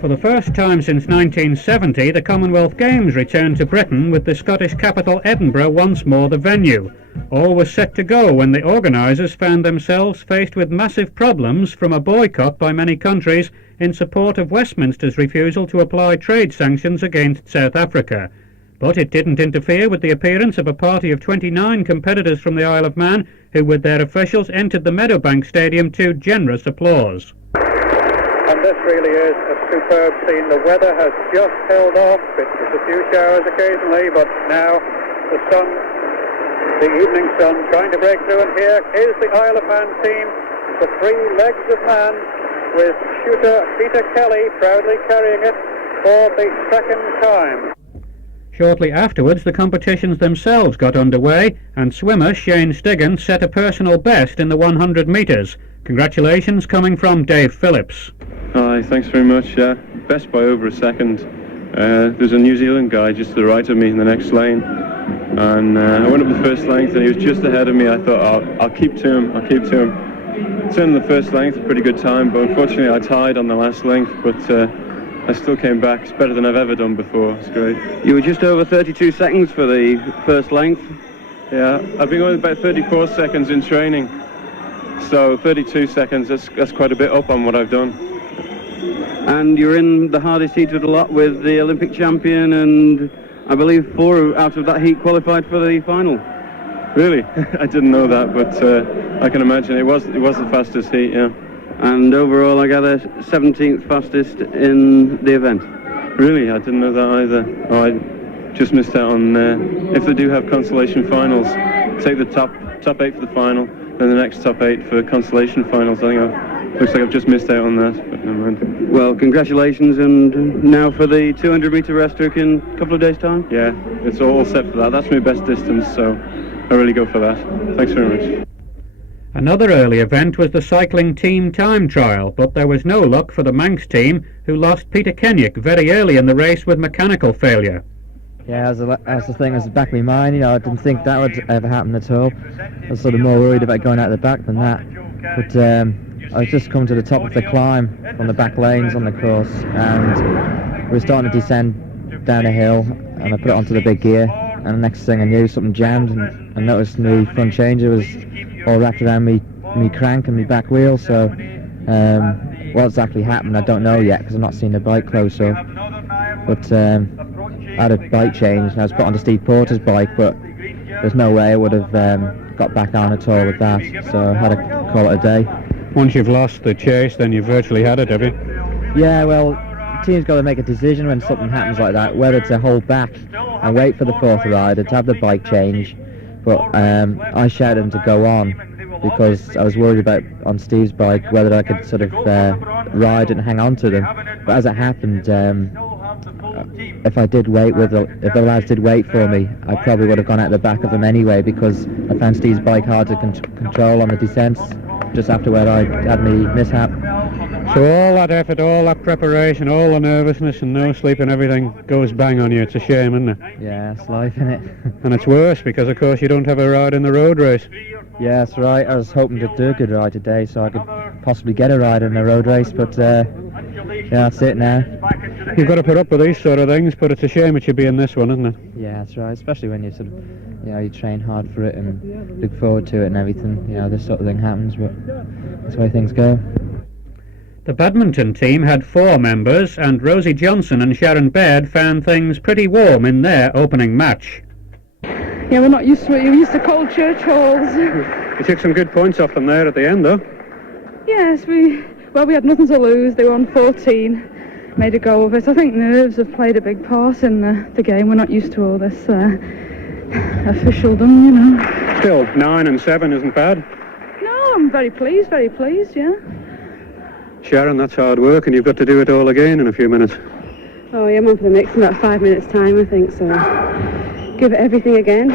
For the first time since 1970, the Commonwealth Games returned to Britain, with the Scottish capital Edinburgh once more the venue. All was set to go when the organisers found themselves faced with massive problems from a boycott by many countries in support of Westminster's refusal to apply trade sanctions against South Africa. But it didn't interfere with the appearance of a party of 29 competitors from the Isle of Man, who with their officials entered the Meadowbank Stadium to generous applause. And this really is a superb scene. The weather has just held off. It's a few showers occasionally, but now the sun, the evening sun, trying to break through. And here is the Isle of Man team, the three legs of man, with shooter Peter Kelly proudly carrying it for the second time. Shortly afterwards, the competitions themselves got underway, and swimmer Shane Stiggins set a personal best in the 100 metres. Congratulations coming from Dave Phillips. Hi, thanks very much. Best by over a second. There's a New Zealand guy just to the right of me in the next lane, and I went up the first length and he was just ahead of me. I thought, I'll keep to him. Turned the first length, a pretty good time, but unfortunately I tied on the last length, but I still came back. It's better than I've ever done before. It's great. You were just over 32 seconds for the first length. Yeah, I've been going about 34 seconds in training, so 32 seconds, that's quite a bit up on what I've done. And you're in the hardest heat of the lot with the Olympic champion, and I believe 4 out of that heat qualified for the final. Really? I didn't know that, but I can imagine it was the fastest heat, yeah. And overall, I gather 17th fastest in the event. Really? I didn't know that either. Oh, I just missed out on, if they do have consolation finals, take the top 8 for the final, then the next top 8 for consolation finals. I think looks like I've just missed out on that, but never mind. Well, congratulations, and now for the 200 metre breaststroke in a couple of days' time? Yeah, it's all set for that. That's my best distance, so I really go for that. Thanks very much. Another early event was the cycling team time trial, but there was no luck for the Manx team, who lost Peter Kenyock very early in the race with mechanical failure. Yeah, that's the thing, that's the back of my mind, I didn't think that would ever happen at all. I was sort of more worried about going out the back than that. But I was just coming to the top of the climb from the back lanes on the course, and we were starting to descend down a hill, and I put it onto the big gear, and the next thing I knew, something jammed, and I noticed my front changer was all wrapped around me crank and my back wheel. So what exactly happened I don't know yet, because I've not seen the bike close up. But I had a bike change and I was put onto Steve Porter's bike, but there's no way I would have got back on at all with that, so I had to call it a day. Once you've lost the chase, then you've virtually had it, have you? Yeah, well, the team's got to make a decision when something happens like that, whether to hold back and wait for the fourth rider to have the bike change. But I shouted him to go on, because I was worried about, on Steve's bike, whether I could sort of ride and hang on to them. But as it happened, if the lads did wait for me, I probably would have gone out the back of them anyway, because I found Steve's bike hard to control on the descents just after where I had me mishap. So all that effort, all that preparation, all the nervousness and no sleep and everything goes bang on you. It's a shame, isn't it? Yeah, it's life, isn't it? And it's worse because, of course, you don't have a ride in the road race. Yeah, that's right. I was hoping to do a good ride today so I could possibly get a ride in the road race, but yeah, that's it now. You've got to put up with these sort of things, but it's a shame it should be in this one, isn't it? Yeah, that's right, especially when you sort of, you train hard for it and look forward to it and everything. This sort of thing happens, but that's the way things go. The badminton team had 4 members, and Rosie Johnson and Sharon Baird found things pretty warm in their opening match. Yeah, we're not used to it. We're used to cold church halls. You took some good points off them there at the end, though. Yes, we had nothing to lose. They were on 14, made a go of it. I think nerves have played a big part in the game. We're not used to all this officialdom, Still, 9 and 7 isn't bad. No, I'm very pleased, yeah. Sharon, that's hard work, and you've got to do it all again in a few minutes. Oh yeah, I'm on for the mix in about 5 minutes time, I think, so give it everything again.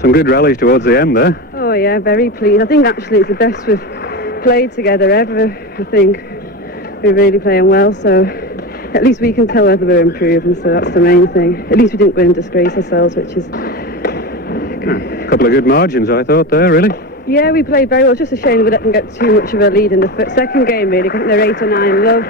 Some good rallies towards the end there. Oh yeah, very pleased. I think actually it's the best we've played together ever, I think. We're really playing well, so at least we can tell whether we're improving, so that's the main thing. At least we didn't go and disgrace ourselves, which is... A couple of good margins, I thought, there, really. Yeah, we played very well. It's just a shame that we didn't get too much of a lead in the second game, really. I think they're 8 or 9 low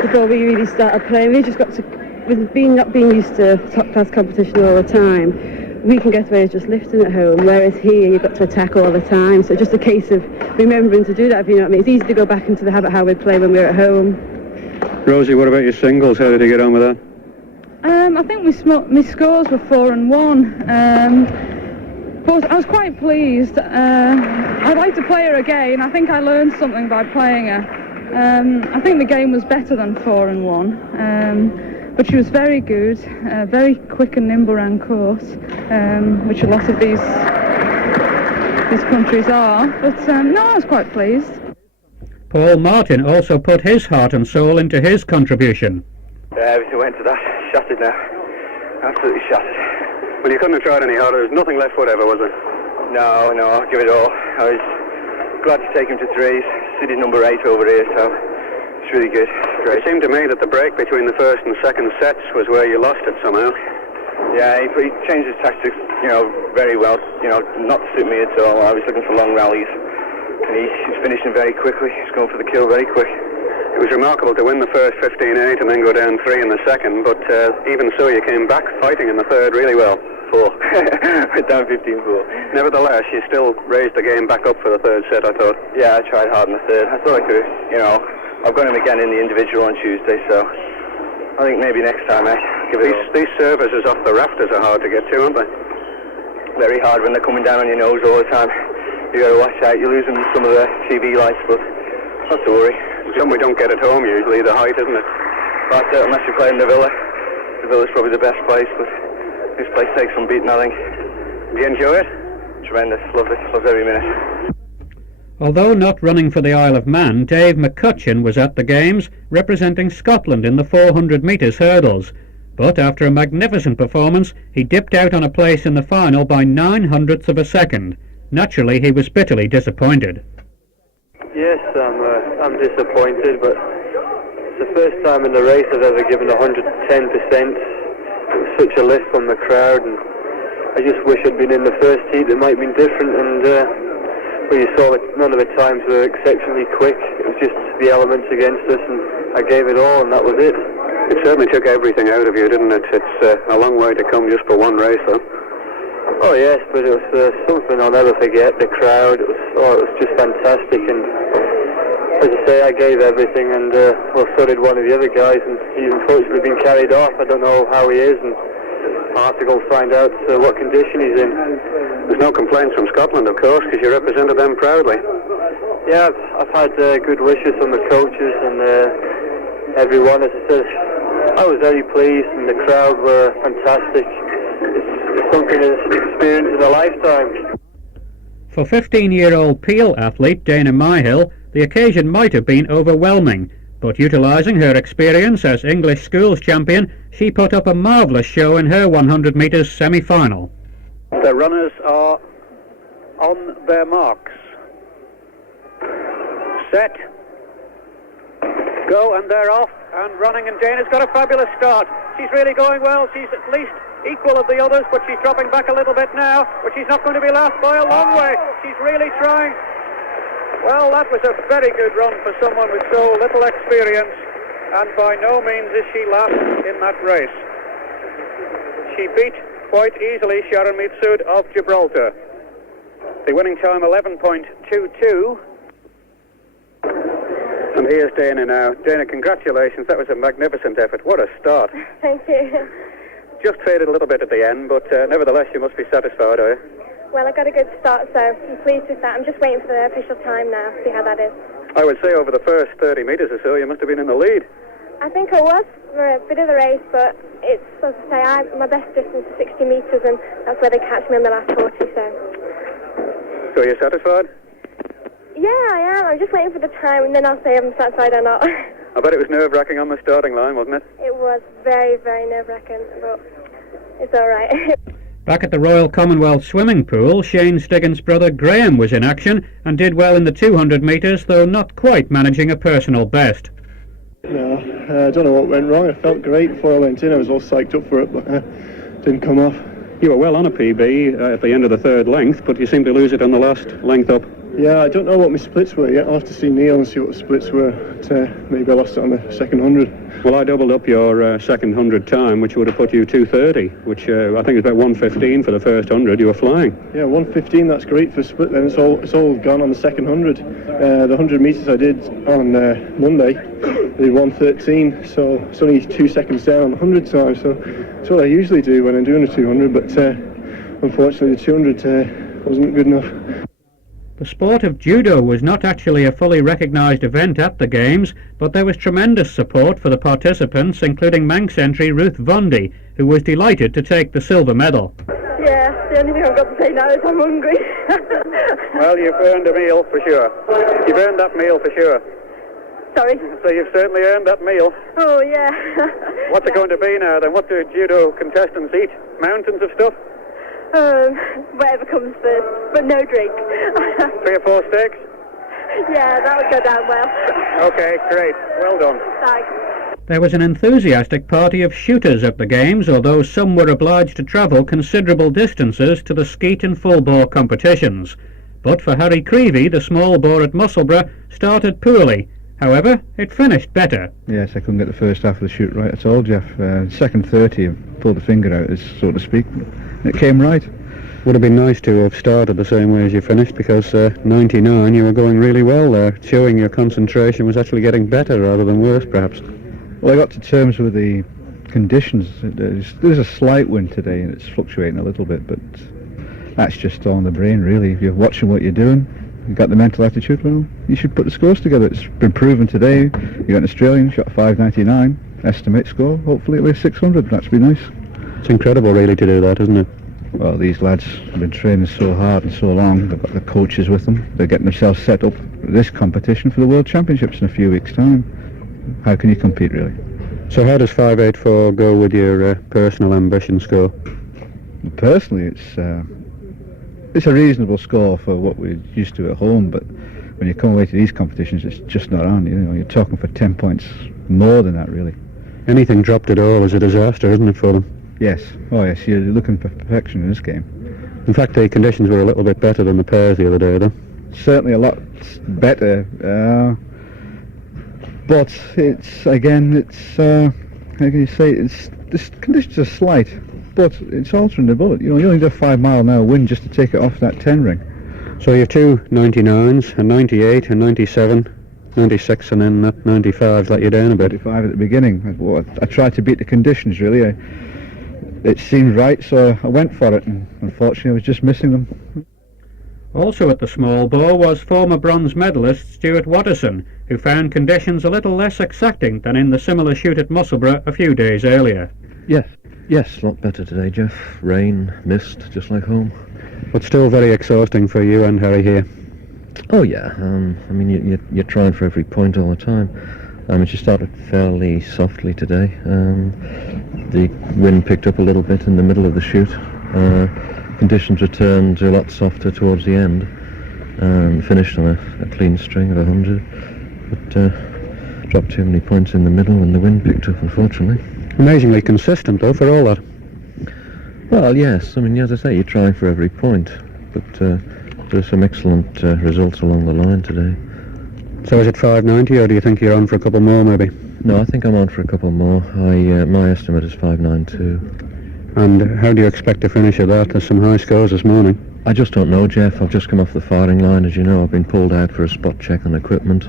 before we really started playing. We just got to, with not being used to top-class competition all the time, we can get away with just lifting at home, whereas here you've got to attack all the time. So it's just a case of remembering to do that, if you know what I mean. It's easy to go back into the habit how we play when we're at home. Rosie, what about your singles? How did you get on with that? I think my scores were 4 and 1. But I was quite pleased. I'd like to play her again. I think I learned something by playing her. I think the game was better than 4 and 1. But she was very good, very quick and nimble around course, which a lot of these countries are. But no, I was quite pleased. Paul Martin also put his heart and soul into his contribution. Everything went to that. Shattered now. Absolutely shattered. Well, you couldn't have tried any harder. There's nothing left, whatever, was there? No, I'll give it all. I was glad to take him to 3s. City number 8 over here, so it's really good. Great. It seemed to me that the break between the first and second sets was where you lost it somehow. Yeah, he changed his tactics, very well. Not to suit me at all. I was looking for long rallies, and he's finishing very quickly. He's going for the kill very quick. It was remarkable to win the first 15-8 and then go down 3 in the second, but even so you came back fighting in the third really well. 4. We're down 15-4. Nevertheless, you still raised the game back up for the third set, I thought. Yeah, I tried hard in the third. I thought I could. I've got him again in the individual on Tuesday, so I think maybe next time give it These services off the rafters are hard to get to, aren't they? Very hard when they're coming down on your nose all the time. You got to watch out. You're losing some of the TV lights, but not to worry. Something we don't get at home usually, the height, isn't it? That's it, unless you play in the Villa. The Villa's probably the best place, but this place takes some beating, I think. Do you enjoy it? Tremendous, loved it, loved every minute. Although not running for the Isle of Man, Dave McCutcheon was at the Games, representing Scotland in the 400 metres hurdles. But after a magnificent performance, he dipped out on a place in the final by 9/100ths of a second. Naturally, he was bitterly disappointed. Yes, I'm disappointed, but it's the first time in the race I've ever given 110%. It was such a lift from the crowd, and I just wish I'd been in the first heat. It might have been different, and you saw that none of the times were exceptionally quick. It was just the elements against us, and I gave it all, and that was it. It certainly took everything out of you, didn't it? It's a long way to come just for one race, though. Oh yes, but it was something I'll never forget. The crowd, it was just fantastic, and as I say, I gave everything, and so did one of the other guys, and he's unfortunately been carried off. I don't know how he is, and I'll have to go find out what condition he's in. There's no complaints from Scotland, of course, because you represented them proudly. Yeah, I've had good wishes from the coaches and everyone. As I said, I was very pleased, and the crowd were fantastic. It's something that's experienced in a lifetime. For 15-year-old Peel athlete Dana Myhill, the occasion might have been overwhelming, but utilising her experience as English schools champion, she put up a marvellous show in her 100 metres semi-final. The runners are on their marks. Set. Go, and they're off and running, and Dana's got a fabulous start. She's really going well. She's at least equal of the others, but she's dropping back a little bit now, but she's not going to be last by a long way. She's really trying. Well, that was a very good run for someone with so little experience, and by no means is she last in that race. She beat quite easily Sharon Mitsud of Gibraltar. The winning time 11.22. And here's Dana now. Dana, congratulations. That was a magnificent effort. What a start. Thank you. Just faded a little bit at the end, but nevertheless you must be satisfied, are you? Well, I got a good start, so I'm pleased with that. I'm just waiting for the official time now, see how that is. I would say over the first 30 metres or so you must have been in the lead. I think I was for a bit of the race, but it's, as I say, my best distance is 60 metres, and that's where they catch me in the last 40, So you're satisfied? Yeah, I am. I'm just waiting for the time, and then I'll say I'm satisfied or not. I bet it was nerve-wracking on the starting line, wasn't it? It was very, very nerve-wracking, but it's all right. Back at the Royal Commonwealth swimming pool, Shane Stiggin's brother Graham was in action and did well in the 200 metres, though not quite managing a personal best. No, I don't know what went wrong. I felt great before I went in. I was all psyched up for it, but didn't come off. You were well on a PB at the end of the third length, but you seemed to lose it on the last length up. Yeah, I don't know what my splits were yet. I'll have to see Neil and see what the splits were. But, maybe I lost it on the second 100. Well, I doubled up your second 100 time, which would have put you 2:30, which I think is about 1:15 for the first 100. You were flying. Yeah, 1:15. That's great for split. Then it's all gone on the second 100. The 100 metres I did on Monday, I did 1:13. So it's only 2 seconds down on the 100 time. So it's what I usually do when I'm doing a 200. But unfortunately, the 200 wasn't good enough. The sport of judo was not actually a fully recognised event at the Games, but there was tremendous support for the participants, including Manx entry Ruth Vondy, who was delighted to take the silver medal. Yeah, the only thing I've got to say now is I'm hungry. Well, you've earned a meal for sure. You've earned that meal for sure. Sorry? So you've certainly earned that meal. Oh, yeah. What's it going to be now then? What do judo contestants eat? Mountains of stuff? Whatever comes first, but no drink. 3 or 4 steaks? Yeah, that'll go down well. Okay, great. Well done. Thanks. There was an enthusiastic party of shooters at the Games, although some were obliged to travel considerable distances to the skeet and full bore competitions. But for Harry Creevy, the small bore at Musselburgh started poorly. However, it finished better. Yes, I couldn't get the first half of the shoot right at all, Geoff. Second 30, I pulled the finger out, so to speak. It came right. Would have been nice to have started the same way as you finished, because 99 you were going really well there, showing your concentration was actually getting better rather than worse, perhaps. Well, I got to terms with the conditions. There's a slight wind today and it's fluctuating a little bit, but that's just all in the brain, really. If you're watching what you're doing, you've got the mental attitude, well, you should put the scores together. It's been proven today. You got an Australian, shot 5.99, estimate score, hopefully it'll be 600, that'd be nice. It's incredible really to do that, isn't it? Well, these lads have been training so hard and so long. They've got the coaches with them. They're getting themselves set up for this competition for the World Championships in a few weeks' time. How can you compete, really? So how does 5.84 go with your personal ambition score? Personally, it's a reasonable score for what we're used to at home, but when you come away to these competitions, it's just not on. You know, you're talking for 10 points more than that, really. Anything dropped at all is a disaster, isn't it, for them? Yes. Oh, yes. You're looking for perfection in this game. In fact, the conditions were a little bit better than the pairs the other day, though. Certainly a lot better. But it's how can you say? The conditions are slight, but it's altering the bullet. You know, you only need a 5 mile an hour wind just to take it off that 10 ring. So you have 2 99s, a 98, a 97. 96 and then that 95's let you down a bit. 95 at the beginning. I tried to beat the conditions, really. It seemed right, so I went for it, and unfortunately I was just missing them. Also at the small bore was former bronze medalist Stuart Watterson, who found conditions a little less exacting than in the similar shoot at Musselburgh a few days earlier. Yes, a lot better today, Geoff. Rain, mist, just like home. But still very exhausting for you and Harry here. Oh yeah, I mean you're trying for every point all the time. It just started fairly softly today. The wind picked up a little bit in the middle of the shoot. Conditions returned a lot softer towards the end. Finished on a clean string of 100, but dropped too many points in the middle when the wind picked up, unfortunately. Amazingly consistent though, for all that. Well, yes, I mean, as I say, you're trying for every point, but there's some excellent results along the line today. So is it 5.90, or do you think you're on for a couple more, maybe? No, I think I'm on for a couple more. My estimate is 5.92. And how do you expect to finish at that? There's some high scores this morning. I just don't know, Geoff. I've just come off the firing line, as you know. I've been pulled out for a spot check on equipment,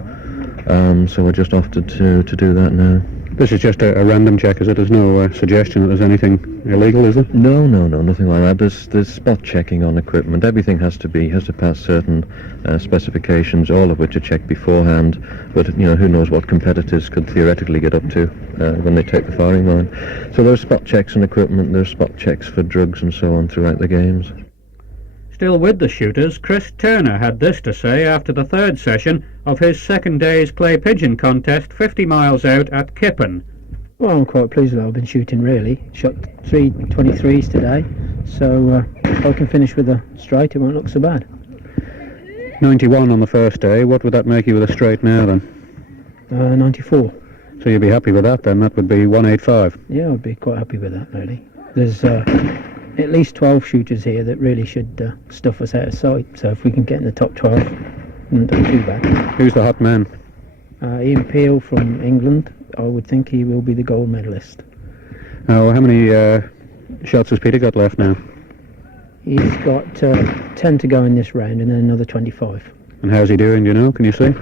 so we're just off to do that now. This is just a random check, is it? There's no suggestion that there's anything illegal, is there? No, nothing like that. There's spot checking on equipment. Everything has to pass certain specifications, all of which are checked beforehand. But you know, who knows what competitors could theoretically get up to when they take the firing line. So there's spot checks on equipment. There's spot checks for drugs and so on throughout the games. Still with the shooters, Chris Turner had this to say after the third session of his second day's clay pigeon contest 50 miles out at Kippen. Well, I'm quite pleased with how I've been shooting, really. Shot 3 23s today, so if I can finish with a straight, it won't look so bad. 91 on the first day. What would that make you with a straight now then? 94. So you'd be happy with that then? That would be 185. Yeah, I'd be quite happy with that, really. There's at least 12 shooters here that really should stuff us out of sight, so if we can get in the top 12, it wouldn't do too bad. Who's the hot man? Ian Peel from England. I would think he will be the gold medalist. Oh, how many shots has Peter got left now? He's got 10 to go in this round and then another 25. And how's he doing, do you know? Can you see?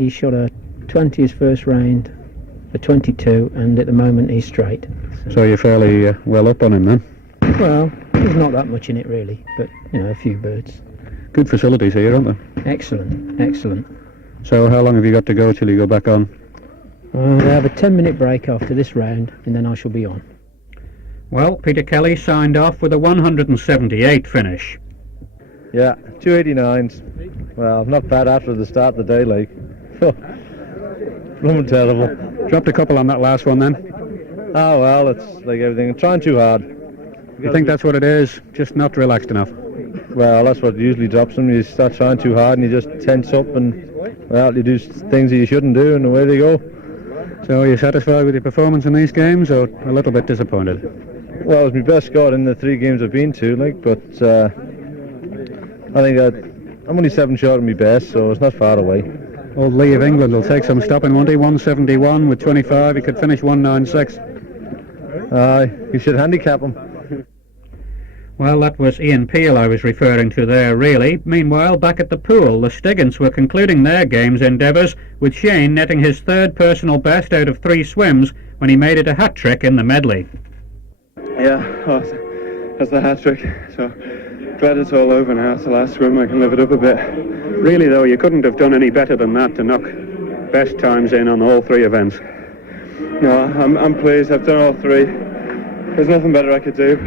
He shot a 20 his first round, a 22, and at the moment he's straight. So you're fairly well up on him then? Well, there's not that much in it really, but, you know, a few birds. Good facilities here, aren't there? Excellent, excellent. So how long have you got to go till you go back on? They have a 10-minute break after this round, and then I shall be on. Well, Peter Kelly signed off with a 178 finish. Yeah, 289s. Well, not bad after the start of the day, like. Blooming terrible. Dropped a couple on that last one then? Oh, well, it's like everything. I'm trying too hard. You think that's what it is? Just not relaxed enough? Well, that's what usually drops them. You start trying too hard and you just tense up and, well, you do things that you shouldn't do and away they go. So are you satisfied with your performance in these games or a little bit disappointed? Well, it was my best score in the 3 games I've been to, like, but I think I'm only 7 short of my best, so it's not far away. Old Lee of England will take some stopping, won't he? 171 with 25, he could finish 196. Aye, you should handicap him. Well, that was Ian Peel I was referring to there, really. Meanwhile, back at the pool, the Stiggins were concluding their games endeavours, with Shane netting his third personal best out of 3 swims when he made it a hat-trick in the medley. Yeah, that's the hat-trick. So glad it's all over now. It's the last swim. I can live it up a bit. Really, though, you couldn't have done any better than that to knock best times in on all 3 events. No, I'm pleased. I've done all 3. There's nothing better I could do.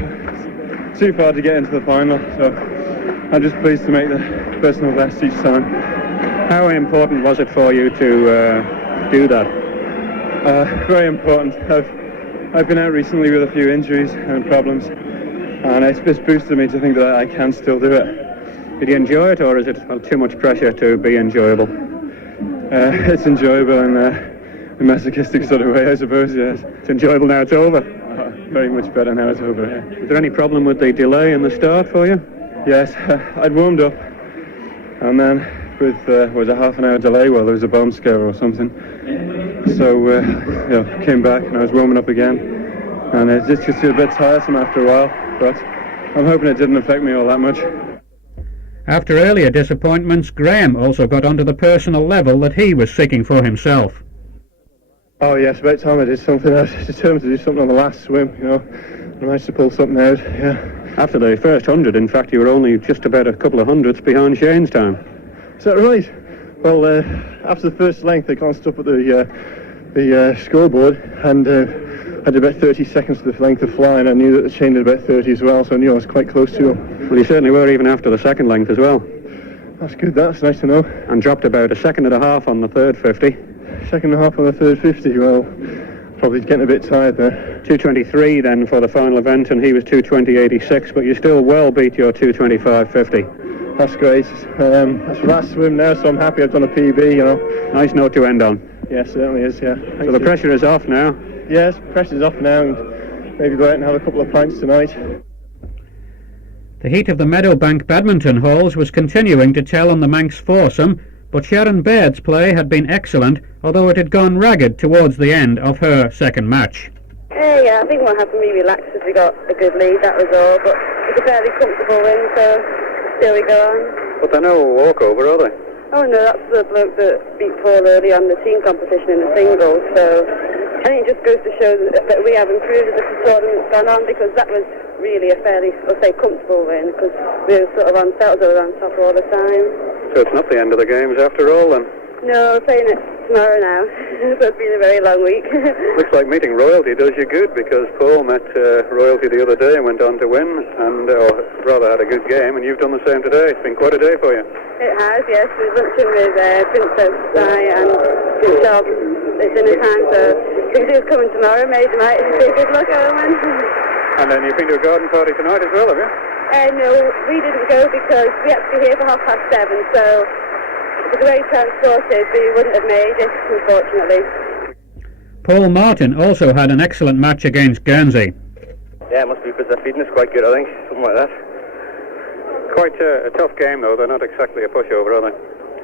It's too far to get into the final, so I'm just pleased to make the personal best each time. How important was it for you to do that? Very important. I've been out recently with a few injuries and problems, and it's boosted me to think that I can still do it. Did you enjoy it, or is it too much pressure to be enjoyable? It's enjoyable in a masochistic sort of way, I suppose, yes. It's enjoyable now it's over? Very much better now it's over, yeah. Was there any problem with the delay in the start for you? Yes, I'd warmed up, and then with was a half an hour delay while there was a bomb scare or something. So came back and I was warming up again, and it just gets a bit tiresome after a while, but I'm hoping it didn't affect me all that much. After earlier disappointments, Graham also got onto the personal level that he was seeking for himself. Oh yes, about time I did something. I was determined to do something on the last swim, you know. I managed to pull something out, yeah. After the first 100, in fact, you were only just about a couple of hundredths behind Shane's time. Is that right? Well, after the first length, I glanced up at the scoreboard, and I had about 30 seconds to the length of fly, and I knew that the Shane did about 30 as well, so I knew I was quite close to him. Well, you certainly were even after the second length as well. That's good, that's nice to know. And dropped about a second and a half on the third 50. Second and a half on the third 50, well, probably getting a bit tired there. 2:23 then for the final event, and he was 2:20.86, but you still well beat your 2:25.50. That's great. That's the last swim now, so I'm happy I've done a PB, you know. Nice note to end on. Yeah, certainly is, yeah. So the pressure is off now? Yes, pressure's off now, and maybe go out and have a couple of pints tonight. The heat of the Meadowbank badminton halls was continuing to tell on the Manx foursome, but Sharon Baird's play had been excellent, although it had gone ragged towards the end of her second match. Yeah, I think what happened, we relaxed as we got a good lead, that was all, but it's a fairly comfortable win, so still we go on. But they're no walkover, are they? Oh no, that's the bloke that beat Paul early on the team competition in the singles, so I think it just goes to show that we have improved as the tournament's gone on, because that was really a fairly, I'll say, comfortable win, because we were sort of on top all the time. So it's not the end of the games after all then? No, saying it tomorrow now. So it's been a very long week. Looks like meeting royalty does you good, because Paul met royalty the other day and went on to win, and or rather had a good game, and you've done the same today. It's been quite a day for you. It has, yes. We're lunching with Princess Di and Prince Charles at dinner time, so if he was coming tomorrow, maybe it might be a good luck, Owen. And then you've been to a garden party tonight as well, have you? No, we didn't go because we had to be here for 7:30, so with the way transported, we wouldn't have made it, unfortunately. Paul Martin also had an excellent match against Guernsey. Yeah, it must be because their fitness quite good, I think, something like that. Quite a tough game, though. They're not exactly a pushover, are they?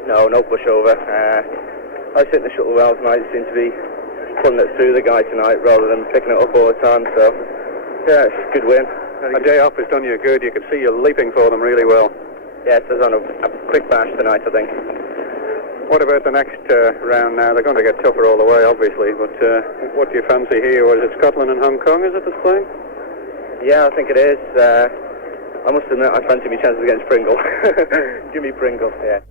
No pushover. I was hitting the shuttle well tonight. Seemed to be pulling it through the guy tonight rather than picking it up all the time, so yeah, it's a good win. A day off has done you good. You could see you leaping for them really well. Yeah, it was on a quick bash tonight, I think. What about the next round now? They're going to get tougher all the way, obviously, but what do you fancy here? Was it Scotland and Hong Kong, is it, that's playing? Yeah, I think it is. I must admit, I fancy my chances against Pringle. Jimmy Pringle, yeah.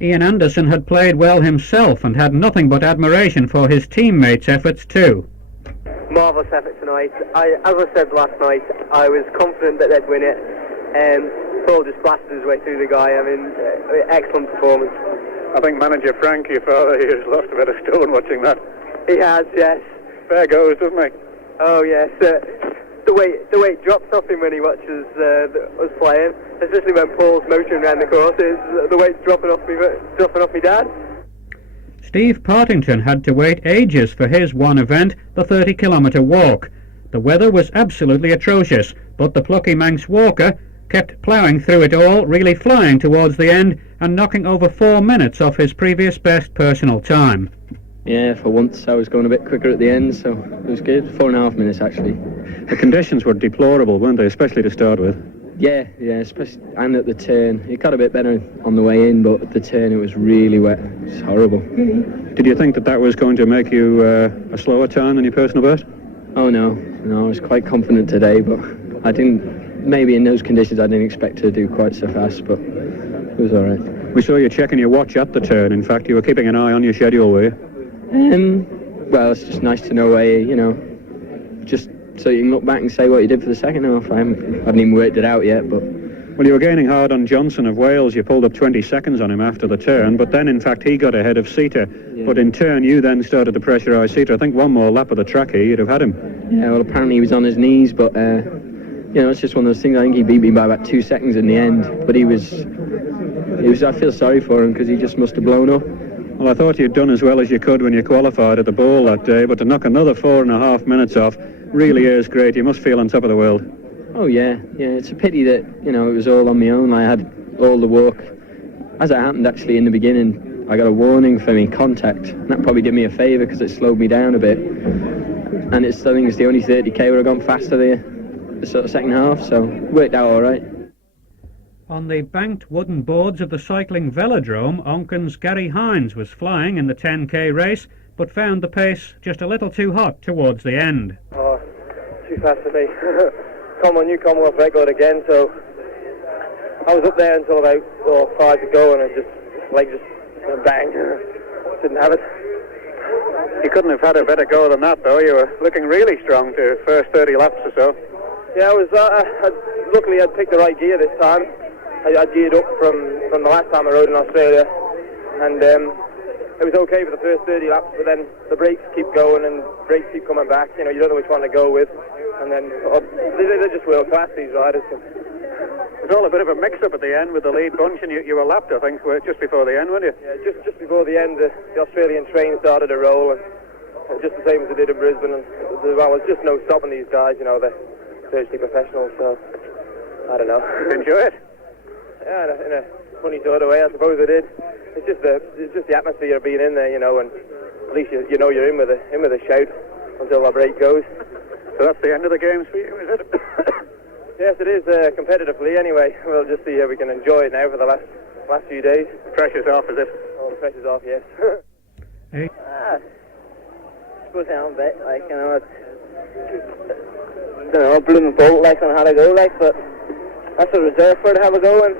Ian Anderson had played well himself and had nothing but admiration for his teammates' efforts too. Marvellous effort tonight. As I said last night, I was confident that they'd win it. Paul just blasted his way through the guy. I mean, excellent performance. I think manager Frank, your father, he has lost a bit of stone watching that. He has, yes. Fair goes, doesn't he? Oh yes. The weight drops off him when he watches us playing, especially when Paul's motoring around the courses. The weight's dropping off me dad. Steve Partington had to wait ages for his one event, the 30-kilometre walk. The weather was absolutely atrocious, but the plucky Manx walker kept ploughing through it all, really flying towards the end and knocking over 4 minutes off his previous best personal time. Yeah, for once I was going a bit quicker at the end, so it was good. 4.5 minutes actually. The conditions were deplorable, weren't they, especially to start with? Yeah, especially, and at the turn. It got a bit better on the way in, but at the turn it was really wet. It was horrible. Did you think that was going to make you a slower time than your personal best? Oh no, I was quite confident today, but I didn't, maybe in those conditions I didn't expect to do quite so fast, but it was alright. We saw you checking your watch at the turn. In fact, you were keeping an eye on your schedule, were you? Well, it's just nice to know where just so you can look back and say what you did for the second half. I haven't even worked it out yet, but... Well, you were gaining hard on Johnson of Wales. You pulled up 20 seconds on him after the turn, but then, in fact, he got ahead of Sita. Yeah. But in turn, you then started to pressurise Sita. I think one more lap of the track here, you'd have had him. Yeah, well, apparently he was on his knees, but, it's just one of those things. I think he beat me by about 2 seconds in the end, but he was I feel sorry for him because he just must have blown up. Well, I thought you'd done as well as you could when you qualified at the Bowl that day, but to knock another 4.5 minutes off really is great. You must feel on top of the world. Oh, yeah, it's a pity that, it was all on my own. I had all the work. As it happened, actually, in the beginning, I got a warning for me contact, and that probably did me a favour because it slowed me down a bit. And I think it's the only 30k where I've gone faster the sort of second half, so it worked out all right. On the banked wooden boards of the cycling velodrome, Onken's Gary Hines was flying in the 10k race, but found the pace just a little too hot towards the end. Oh, too fast for me. New Commonwealth record again, so I was up there until about 5 to go, and just bang, didn't have it. You couldn't have had a better go than that, though. You were looking really strong to first 30 laps or so. Yeah, luckily I'd picked the right gear this time. I geared up from the last time I rode in Australia, and it was okay for the first 30 laps, but then the brakes keep going and brakes keep coming back. You don't know which one to go with, and then they're just world class, these riders. It was all a bit of a mix-up at the end with the lead bunch, and you were lapped, I think, just before the end, weren't you? Yeah, just before the end, the Australian train started to roll, and just the same as it did in Brisbane. And there was just no stopping these guys. They're virtually professionals, so I don't know. Enjoy it. Yeah, in a funny sort of way, I suppose I did. It's just the atmosphere of being in there, and at least you're in with a shout until the break goes. So that's the end of the games for you, is it? Yes, it is, competitively anyway. We'll just see how we can enjoy it now for the last few days. The pressure's off, is it? Oh, the pressure's off, yes. Hey. Go down a bit, it's blooming bolt on how to go, but that's a reserve for to have a go, and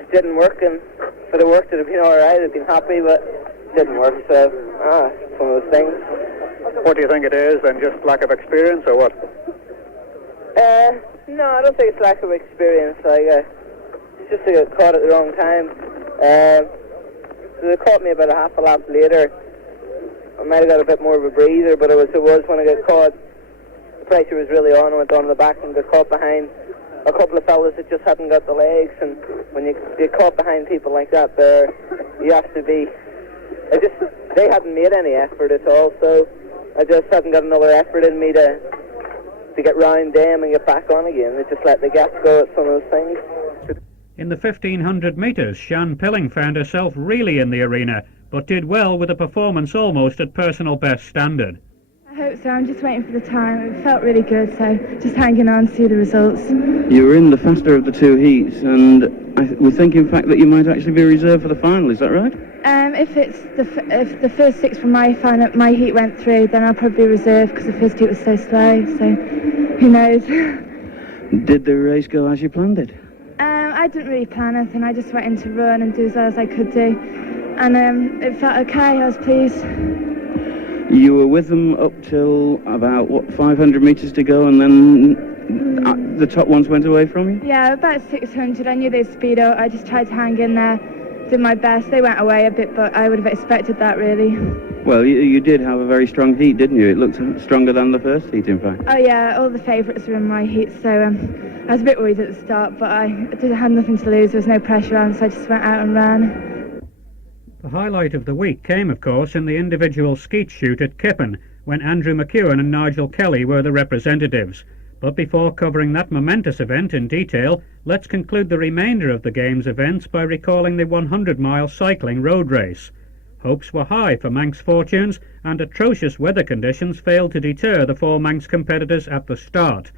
it didn't work, and if it had worked, it'd have been alright, I'd been happy, but didn't work, so it's one of those things. What do you think it is, then? Just lack of experience, or what? No, I don't think it's lack of experience. It's just they got caught at the wrong time. So they caught me about a half a lap later. I might have got a bit more of a breather, but it was when I got caught. The pressure was really on. I went on the back and got caught behind a couple of fellas that just hadn't got the legs. And when you get caught behind people like that, you have to be. They hadn't made any effort at all, so I just hadn't got another effort in me to get round them and get back on again. They just let the gap go at some of those things. In the 1500 metres, Shan Pilling found herself really in the arena, but did well with a performance almost at personal best standard. I hope so. I'm just waiting for the time. It felt really good, so just hanging on to see the results. You were in the faster of the two heats, and we think, in fact, that you might actually be reserved for the final. Is that right? If the first six from my heat went through, then I'll probably be reserved because the first heat was so slow. So who knows? Did the race go as you planned it? I didn't really plan anything. I just went in to run and do as well as I could do, and it felt okay. I was pleased. You were with them up till about 500 metres to go, and then the top ones went away from you? Yeah, about 600. I knew they'd speed up. I just tried to hang in there, did my best. They went away a bit, but I would have expected that, really. Well, you did have a very strong heat, didn't you? It looked stronger than the first heat, in fact. Oh yeah, all the favourites were in my heat, so I was a bit worried at the start, but I had nothing to lose. There was no pressure on, so I just went out and ran. The highlight of the week came, of course, in the individual skeet shoot at Kippen, when Andrew McEwen and Nigel Kelly were the representatives. But before covering that momentous event in detail, let's conclude the remainder of the Games events by recalling the 100-mile cycling road race. Hopes were high for Manx fortunes, and atrocious weather conditions failed to deter the four Manx competitors at the start.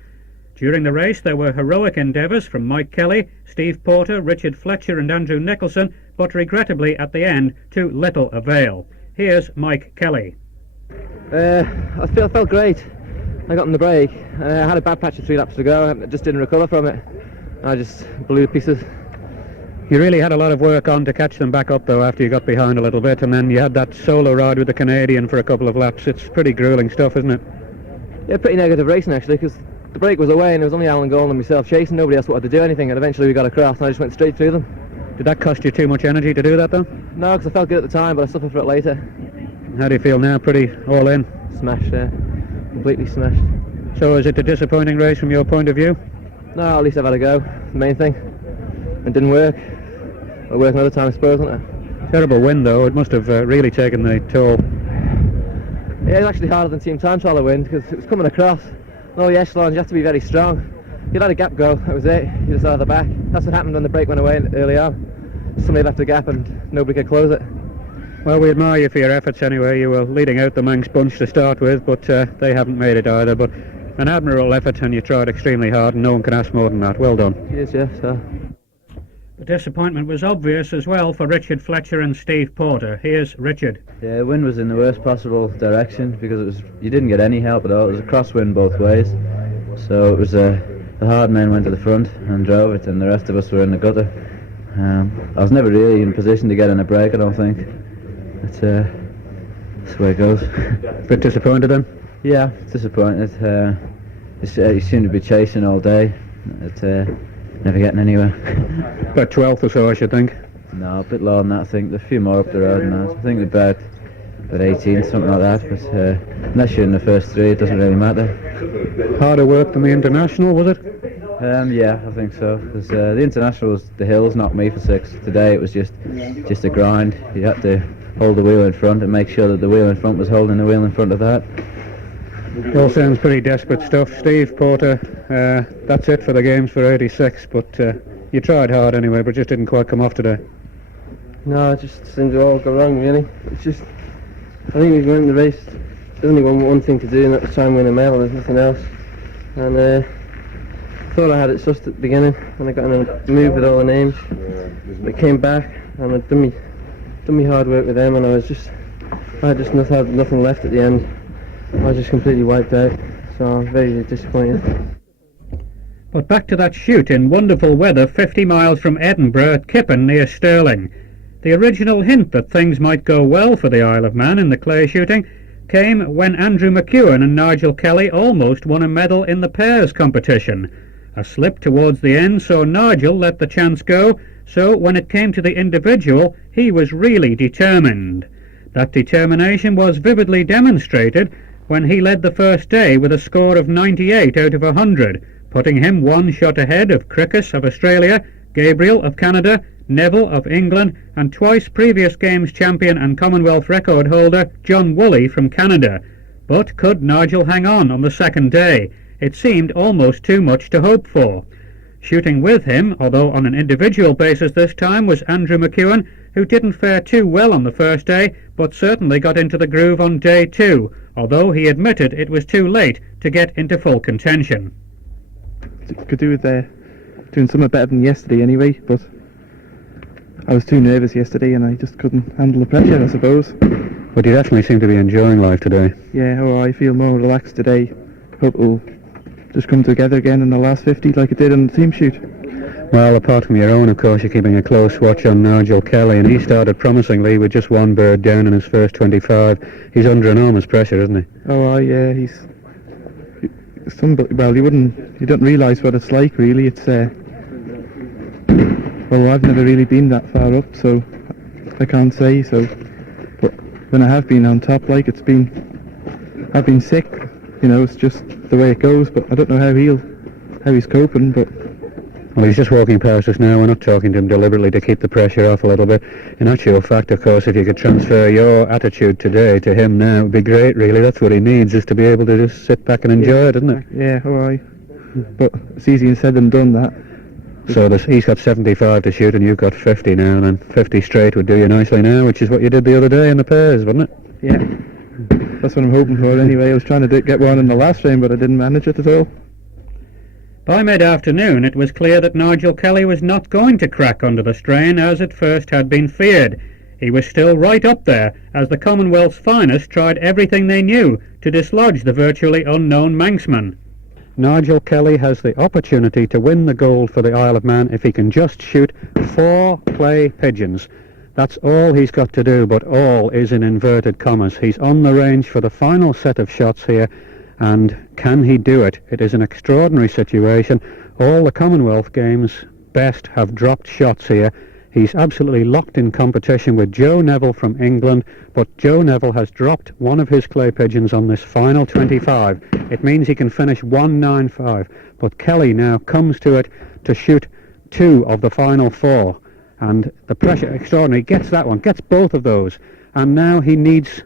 During the race there were heroic endeavours from Mike Kelly, Steve Porter, Richard Fletcher and Andrew Nicholson, but regrettably at the end to little avail. Here's Mike Kelly. I felt great. I got on the break. I had a bad patch of 3 laps to go. I just didn't recover from it. I just blew to pieces. You really had a lot of work on to catch them back up, though, after you got behind a little bit, and then you had that solo ride with the Canadian for a couple of laps. It's pretty gruelling stuff, isn't it? Yeah, pretty negative racing, actually, because the break was away and it was only Alan Gold and myself chasing. Nobody else wanted to do anything, and eventually we got across and I just went straight through them. Did that cost you too much energy to do that, though? No, because I felt good at the time, but I suffered for it later. How do you feel now? Pretty all in? Smashed, yeah. Completely smashed. So is it a disappointing race from your point of view? No, at least I've had a go. The main thing. It didn't work. It'll work another time, I suppose, won't it? Terrible wind, though. It must have really taken the toll. Yeah, it was actually harder than team time trial wind, because it was coming across. And all the echelons, you have to be very strong. You let a gap go, that was it. You just out of the back. That's what happened when the break went away early on. Somebody left a gap and nobody could close it. Well, we admire you for your efforts anyway. You were leading out the Manx bunch to start with, but they haven't made it either. But an admirable effort, and you tried extremely hard, and no one can ask more than that. Well done. Cheers, yeah, so. The disappointment was obvious as well for Richard Fletcher and Steve Porter. Here's Richard. Yeah, the wind was in the worst possible direction because you didn't get any help at all. It was a crosswind both ways, so it was the hard men went to the front and drove it, and the rest of us were in the gutter. I was never really in a position to get in a break, I don't think. That's the way it goes. Bit disappointed then? Yeah, disappointed. You seem to be chasing all day. Never getting anywhere. About 12th or so, I should think. No, a bit lower than that, I think. There's a few more up the road than that. I think about 18th, something like that. But unless you're in the first 3, it doesn't really matter. Harder work than the International, was it? Yeah, I think so. Because the International was the hills knocked me for 6th. Today it was just a grind. You had to hold the wheel in front and make sure that the wheel in front was holding the wheel in front of that. All sounds pretty desperate stuff. Steve Porter, that's it for the Games for 86, but you tried hard anyway, but just didn't quite come off today. No, it just seemed to all go wrong, really. It's just, I think we went in the race, there's only one thing to do, and that was try and win a medal, there's nothing else. And I thought I had it sussed at the beginning, and I got in a move with all the names. But I came back, and I'd done me hard work with them, and I just had nothing left at the end. I was just completely wiped out, so I'm very disappointed. But back to that shoot in wonderful weather 50 miles from Edinburgh at Kippen near Stirling. The original hint that things might go well for the Isle of Man in the clay shooting came when Andrew McEwen and Nigel Kelly almost won a medal in the pairs competition. A slip towards the end saw Nigel let the chance go, so when it came to the individual, he was really determined. That determination was vividly demonstrated when he led the first day with a score of 98 out of 100, putting him one shot ahead of Crickus of Australia, Gabriel of Canada, Neville of England, and twice previous Games champion and Commonwealth record holder John Woolley from Canada. But could Nigel hang on the second day? It seemed almost too much to hope for. Shooting with him, although on an individual basis this time, was Andrew McEwen, who didn't fare too well on the first day, but certainly got into the groove on day 2, although he admitted it was too late to get into full contention. Could do with doing something better than yesterday anyway, but I was too nervous yesterday and I just couldn't handle the pressure, I suppose. But you definitely seem to be enjoying life today. Yeah, I feel more relaxed today. Hope it'll just come together again in the last 50 like it did on the team shoot. Well, apart from your own, of course, you're keeping a close watch on Nigel Kelly, and he started promisingly with just one bird down in his first 25. He's under enormous pressure, isn't he? Oh, yeah, well, you don't realise what it's like, really. It's well, I've never really been that far up, so I can't say. So, but when I have been on top, like I've been sick. You know, it's just the way it goes. But I don't know how he's coping. But well, he's just walking past us now. We're not talking to him deliberately to keep the pressure off a little bit. In actual fact, of course, if you could transfer your attitude today to him now, it would be great, really. That's what he needs, is to be able to just sit back and enjoy it, isn't it? Yeah, alright. But it's easier said than done, that. So he's got 75 to shoot and you've got 50 now, and then 50 straight would do you nicely now, which is what you did the other day in the pairs, wasn't it? Yeah. That's what I'm hoping for anyway. I was trying to get one in the last frame, but I didn't manage it at all. By mid-afternoon, it was clear that Nigel Kelly was not going to crack under the strain as at first had been feared. He was still right up there, as the Commonwealth's finest tried everything they knew to dislodge the virtually unknown Manxman. Nigel Kelly has the opportunity to win the gold for the Isle of Man if he can just shoot 4 clay pigeons. That's all he's got to do, but all is in inverted commas. He's on the range for the final set of shots here, and can he do it? It is an extraordinary situation. All the Commonwealth Games best have dropped shots here. He's absolutely locked in competition with Joe Neville from England, but Joe Neville has dropped one of his clay pigeons on this final 25. It means he can finish 195, but Kelly now comes to it to shoot 2 of the final 4. And the pressure, extraordinary, gets that one, gets both of those. And now he needs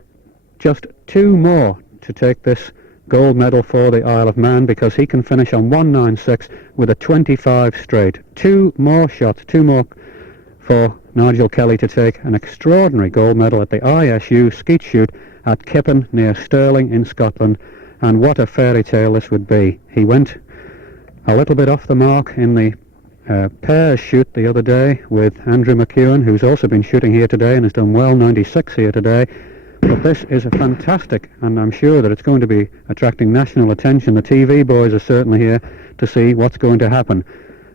just 2 more to take this gold medal for the Isle of Man, because he can finish on 196 with a 25 straight. 2 more shots, 2 more for Nigel Kelly to take an extraordinary gold medal at the ISU skeet shoot at Kippen near Stirling in Scotland. And what a fairy tale this would be. He went a little bit off the mark in the pairs shoot the other day with Andrew McEwen, who's also been shooting here today and has done well, 96 here today. But this is a fantastic, and I'm sure that it's going to be attracting national attention. The TV boys are certainly here to see what's going to happen.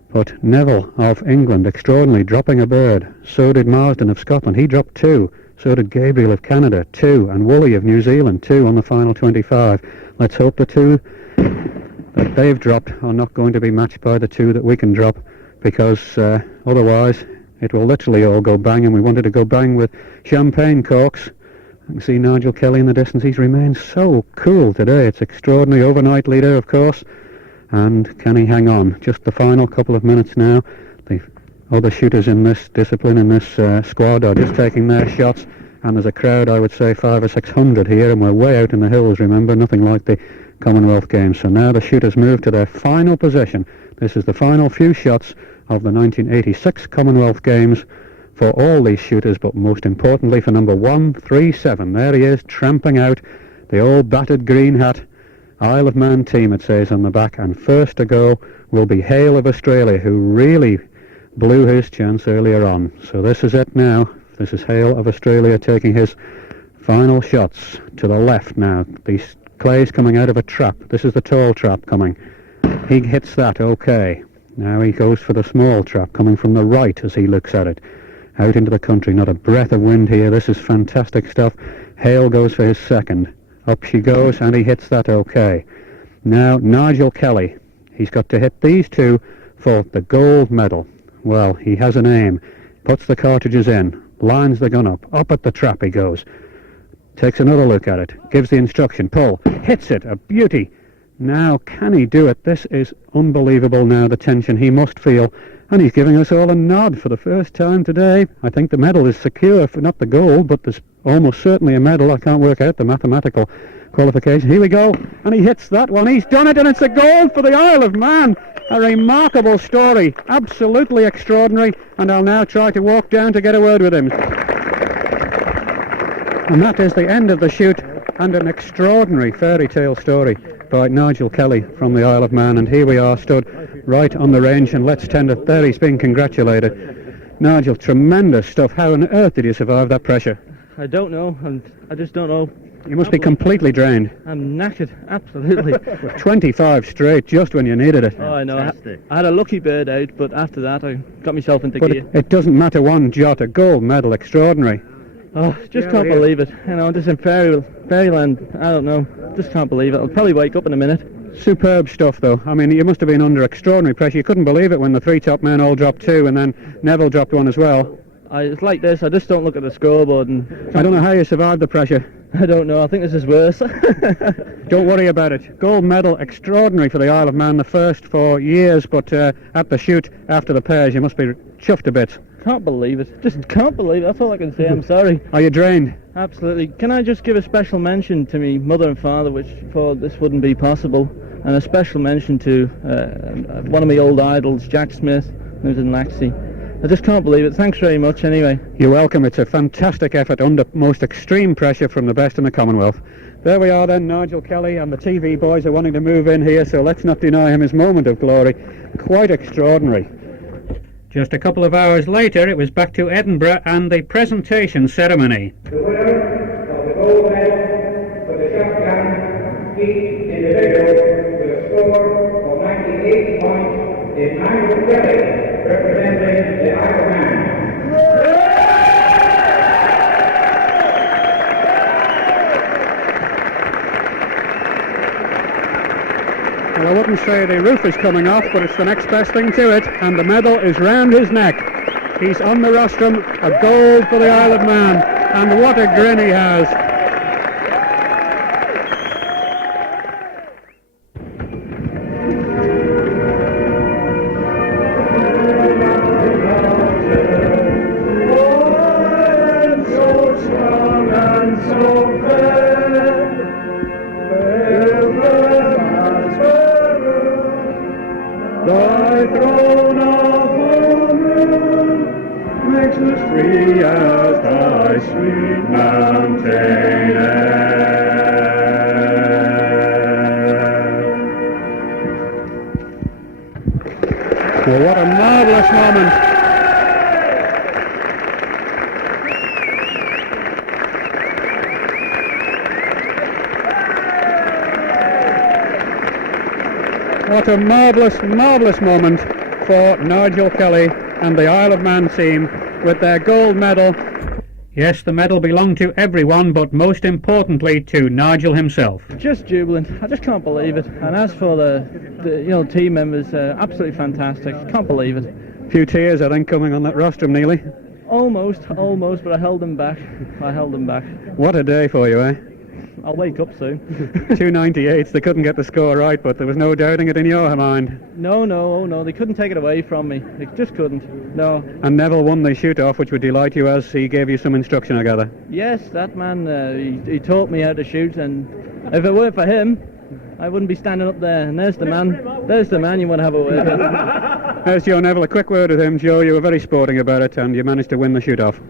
But Neville of England, extraordinarily, dropping a bird. So did Marsden of Scotland. He dropped 2. So did Gabriel of Canada, 2. And Woolley of New Zealand, 2 on the final 25. Let's hope the 2 that they've dropped are not going to be matched by the 2 that we can drop, because otherwise it will literally all go bang, and we wanted to go bang with champagne corks. I can see Nigel Kelly in the distance. He's remained so cool today. It's extraordinary. Overnight leader, of course. And can he hang on? Just the final couple of minutes now. The other shooters in this discipline, in this squad, are just taking their shots. And there's a crowd, I would say 500 or 600 here, and we're way out in the hills, remember, nothing like the Commonwealth Games. So now the shooters move to their final position. This is the final few shots of the 1986 Commonwealth Games for all these shooters, but most importantly for number 137. There he is, tramping out, the old battered green hat, Isle of Man team, it says on the back. And first to go will be Hale of Australia, who really blew his chance earlier on. So this is it now. This is Hale of Australia taking his final shots to the left now. These clays coming out of a trap. This is the tall trap coming. He hits that, okay. Now he goes for the small trap coming from the right as he looks at it. out into the country. Not a breath of wind here. This is fantastic stuff. Hale goes for his second. Up she goes, and he hits that okay. Now Nigel Kelly. He's got to hit these two for the gold medal. Well, he has an aim. Puts the cartridges in. Lines the gun up. Up at the trap he goes. Takes another look at it. Gives the instruction. Pull. Hits it. A beauty. Now, can he do it? This is unbelievable now, the tension he must feel. And he's giving us all a nod for the first time today. I think the medal is secure, for not the gold, but there's almost certainly a medal. I can't work out the mathematical qualification. Here we go. And he hits that one. He's done it, and it's a gold for the Isle of Man. A remarkable story. Absolutely extraordinary. And I'll now try to walk down to get a word with him. And that is the end of the shoot, and an extraordinary fairy tale story by Nigel Kelly from the Isle of Man. And here we are, stood right on the range, and let's tend it. There he's being congratulated. Nigel, tremendous stuff. How on earth did you survive that pressure? I don't know, and I just don't know. You must be completely drained. I'm knackered, absolutely. 25 straight, just when you needed it. Oh, I know. I had a lucky bird out, but after that I got myself into gear. It doesn't matter one jot. A gold medal, extraordinary. Oh, just can't believe it. You know, just in fairyland, I don't know. Just can't believe it. I'll probably wake up in a minute. Superb stuff, though. I mean, you must have been under extraordinary pressure. You couldn't believe it when the three top men all dropped two, and then Neville dropped one as well. It's like this. I just don't look at the scoreboard. And I don't know how you survived the pressure. I don't know. I think this is worse. Don't worry about it. Gold medal, extraordinary for the Isle of Man. The first for years, but at the shoot after the pairs, you must be chuffed a bit. Can't believe it. Just can't believe it. That's all I can say. I'm sorry. Are you drained? Absolutely. Can I just give a special mention to me mother and father, which thought this wouldn't be possible, and a special mention to one of my old idols, Jack Smith, who's in Laxey. I just can't believe it. Thanks very much anyway. You're welcome. It's a fantastic effort under most extreme pressure from the best in the Commonwealth. There we are then, Nigel Kelly, and the TV boys are wanting to move in here, so let's not deny him his moment of glory. Quite extraordinary. Just a couple of hours later, it was back to Edinburgh and the presentation ceremony. The winner of the gold medal for the shotgun each individual with a score of 98 points is Nigel Kelly, representing the Isle of Man. Well, I wouldn't say the roof is coming off, but it's the next best thing to it, and the medal is round his neck. He's on the rostrum, a gold for the Isle of Man, and what a grin he has. Thy throne of honor makes us free as thy sweet mountain air. Well, what a marvellous moment. What a marvellous, marvellous moment for Nigel Kelly and the Isle of Man team with their gold medal. Yes, the medal belonged to everyone, but most importantly to Nigel himself. Just jubilant. I just can't believe it. And as for the team members, absolutely fantastic. Can't believe it. A few tears, I think, coming on that rostrum, Neely. Almost, but I held them back. What a day for you, eh? I'll wake up soon. 298s, they couldn't get the score right, but there was no doubting it in your mind. No, they couldn't take it away from me. They just couldn't, no. And Neville won the shoot-off, which would delight you, as he gave you some instruction, I gather. Yes, that man, he taught me how to shoot, and if it weren't for him, I wouldn't be standing up there. And there's the man you want to have a word with. There's Joe Neville, a quick word with him. Joe, you were very sporting about it, and you managed to win the shoot-off.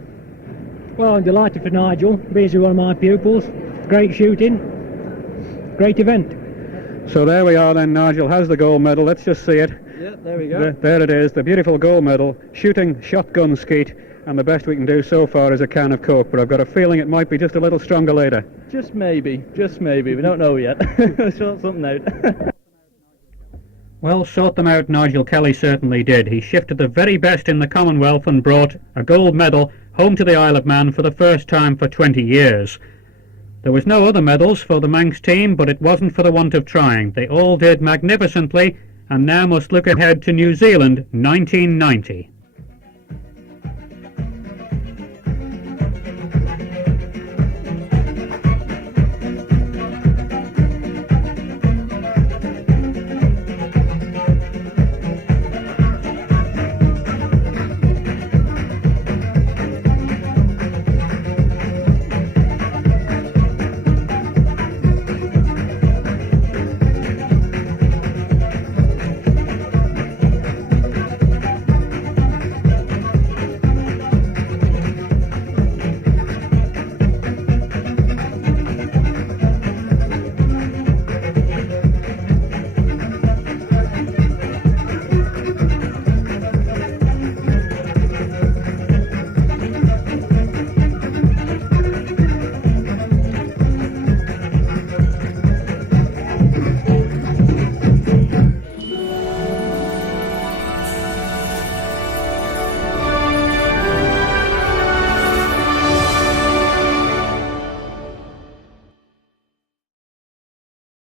Well, I'm delighted for Nigel, being one of my pupils. Great shooting, great event. So there we are then, Nigel has the gold medal. Let's just see it. Yeah, there we go. There it is, the beautiful gold medal, shooting shotgun skeet, and the best we can do so far is a can of Coke, but I've got a feeling it might be just a little stronger later. Just maybe, we don't know yet. We'll sort something out. Well, sort them out, Nigel Kelly certainly did. He shifted the very best in the Commonwealth and brought a gold medal home to the Isle of Man for the first time for 20 years. There was no other medals for the Manx team, but it wasn't for the want of trying. They all did magnificently, and now must look ahead to New Zealand 1990.